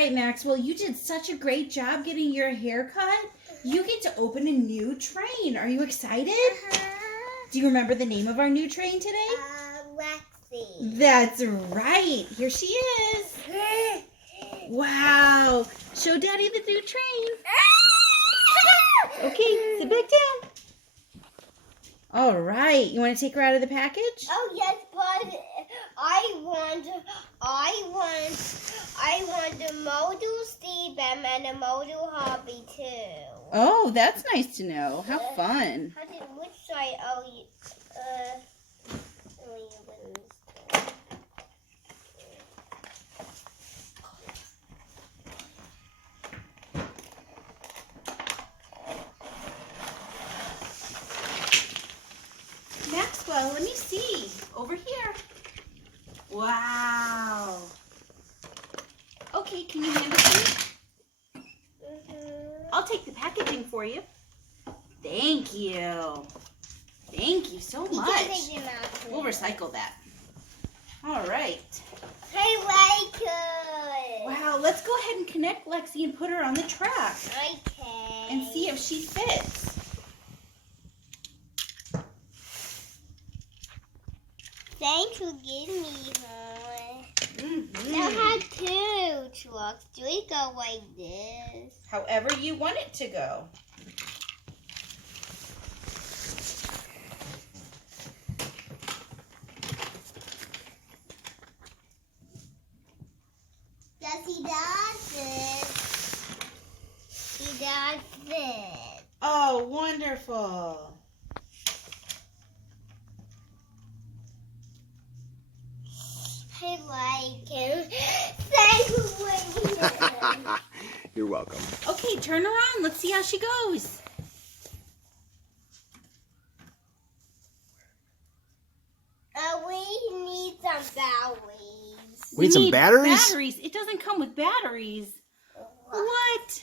right, Maxwell, you did such a great job getting your hair cut. You get to open a new train. Are you excited? Do you remember the name of our new train today? Lexi. That's right. Here she is. Wow. Show Daddy the new train. Okay, sit back down. All right. You want to take her out of the package? Oh yes, but I want the model Steve and the model Hobby too. Oh, that's nice to know. How fun. Which side? Oh, Maxwell, let me see. Over here. Wow. Okay, can you hand it to me? I'll take the packaging for you. Thank you. Thank you so much. We'll recycle that. All right. I like it. Wow, let's go ahead and connect Lexi and put her on the track. Okay. And see if she fits. Thanks for giving me one. I have two trucks. Do we go like this? However you want it to go. Yes, he does it. He does it. Oh, wonderful. I like him. Thanks for waiting. You're welcome. Okay, turn her on. Let's see how she goes. We need some batteries. We need some batteries? Batteries. It doesn't come with batteries. What?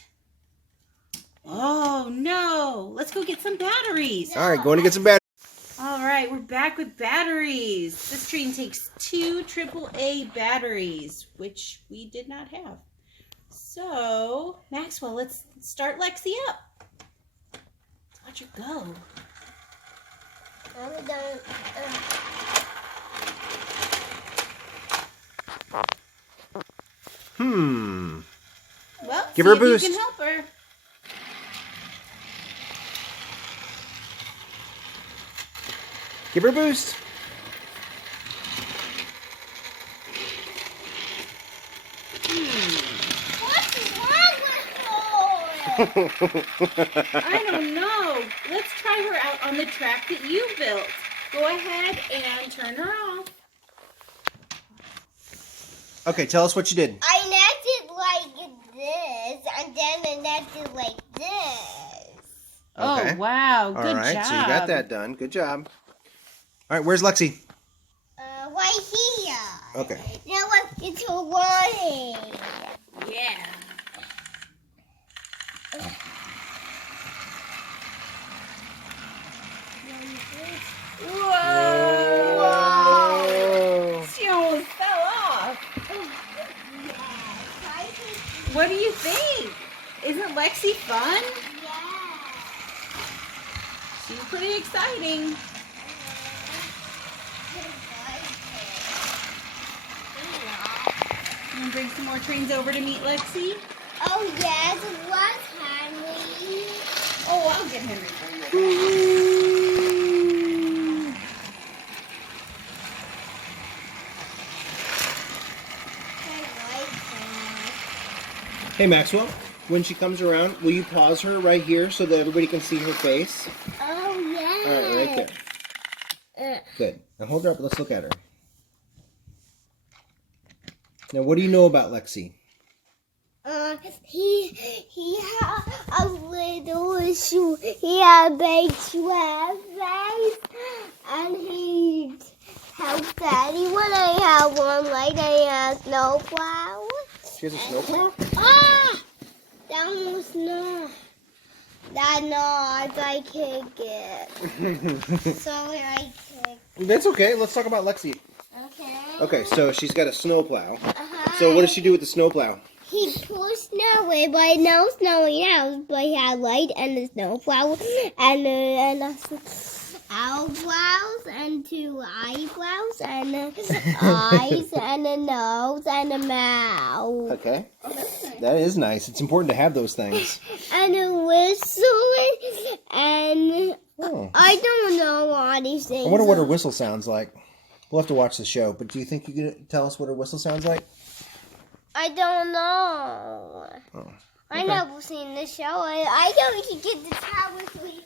Oh, no. Let's go get some batteries. All right, going to get some batteries. All right, we're back with batteries. This train takes 2 AAA batteries, which we did not have. So, Maxwell, let's start Lexi up. Let's watch her go. I'm done. Well, Give her a see if boost. You can help her. Give her a boost. What's wrong with her? I don't know. Let's try her out on the track that you built. Go ahead and turn her off. Okay, tell us what you did. I netted like this, and then I netted like this. Okay. Oh, wow. Good All right, job. so you got that done. Good job. All right, where's Lexi? Right here. Okay. Now let's get to running. Yeah. Whoa! She almost fell off. What do you think? Isn't Lexi fun? She's pretty exciting. You want to bring some more trains over to meet Lexi? Oh yes, what Henry? Oh, I'll get Henry for you. Hey, Maxwell, when she comes around, will you pause her right here so that everybody can see her face? Oh yeah. All right, right there. Good. Now hold her up. Let's look at her. Now, what do you know about Lexi? He had a little shoe. He had a big sweat face, and he helped Daddy when I had one like I had snowplow. She has a snowplow? Ah! That was not. That not. I kick it. Sorry, I kicked. That's okay. Let's talk about Lexi. Okay. Okay, so she's got a snowplow. Uh-huh. So what does she do with the snowplow? He put snow in, but no snowy house, but he had light and a snowflower and eyebrows and 2 eyebrows and eyes and a nose and a mouth. Okay. That is nice. It's important to have those things. And a whistle and Oh. I don't know all these things. I wonder what her whistle sounds like. We'll have to watch the show, but do you think you could tell us what her whistle sounds like? I don't know. Oh, okay. I never seen the show. I know we can get the tower if we.